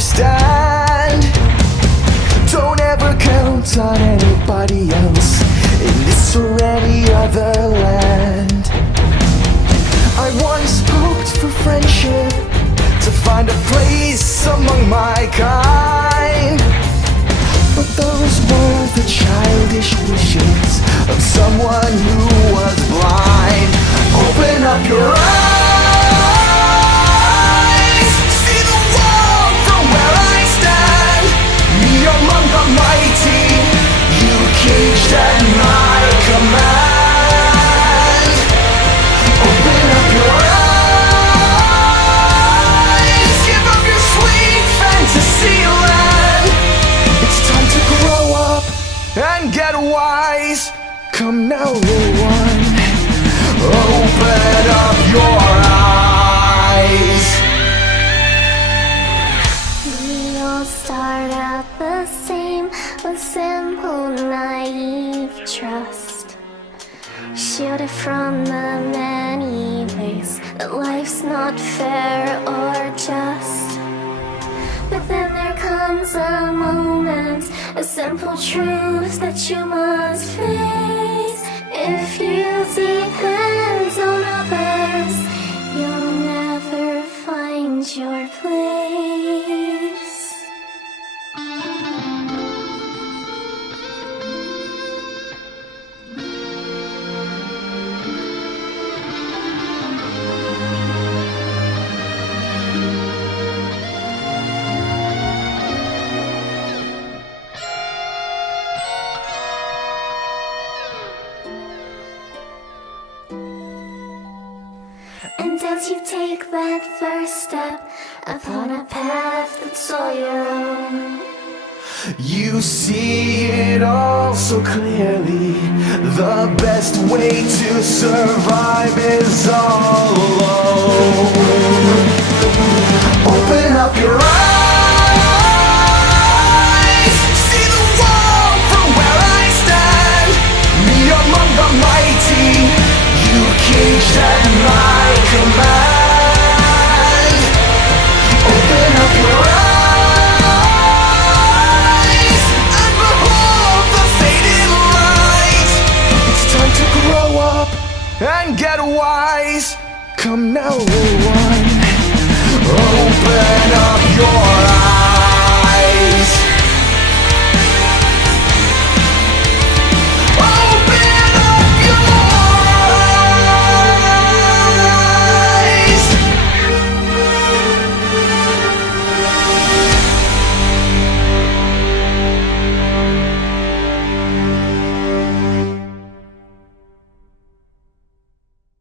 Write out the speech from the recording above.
understand. Don't ever count on anybody else in this or any other land. I once hoped for friendship, to find a place among my kind, but those were the childish wishes of someone who was blind. Open up your eyes, see the world from where I stand. Me among the mighty, you caged at my command. Open up your eyes, give up your sweet fantasy land. It's time to grow up and get wise. Come now, little one, open up your eyes. We all start out the same, with simple, naive trust, shielded from the many ways that life's not fair or just. But then there comes a moment, a simple truth that you must face. If you depend on others, you'll never find your place. And as you take that first step upon a path that's all your own, you see it all so clearly. The best way to survive is all alone.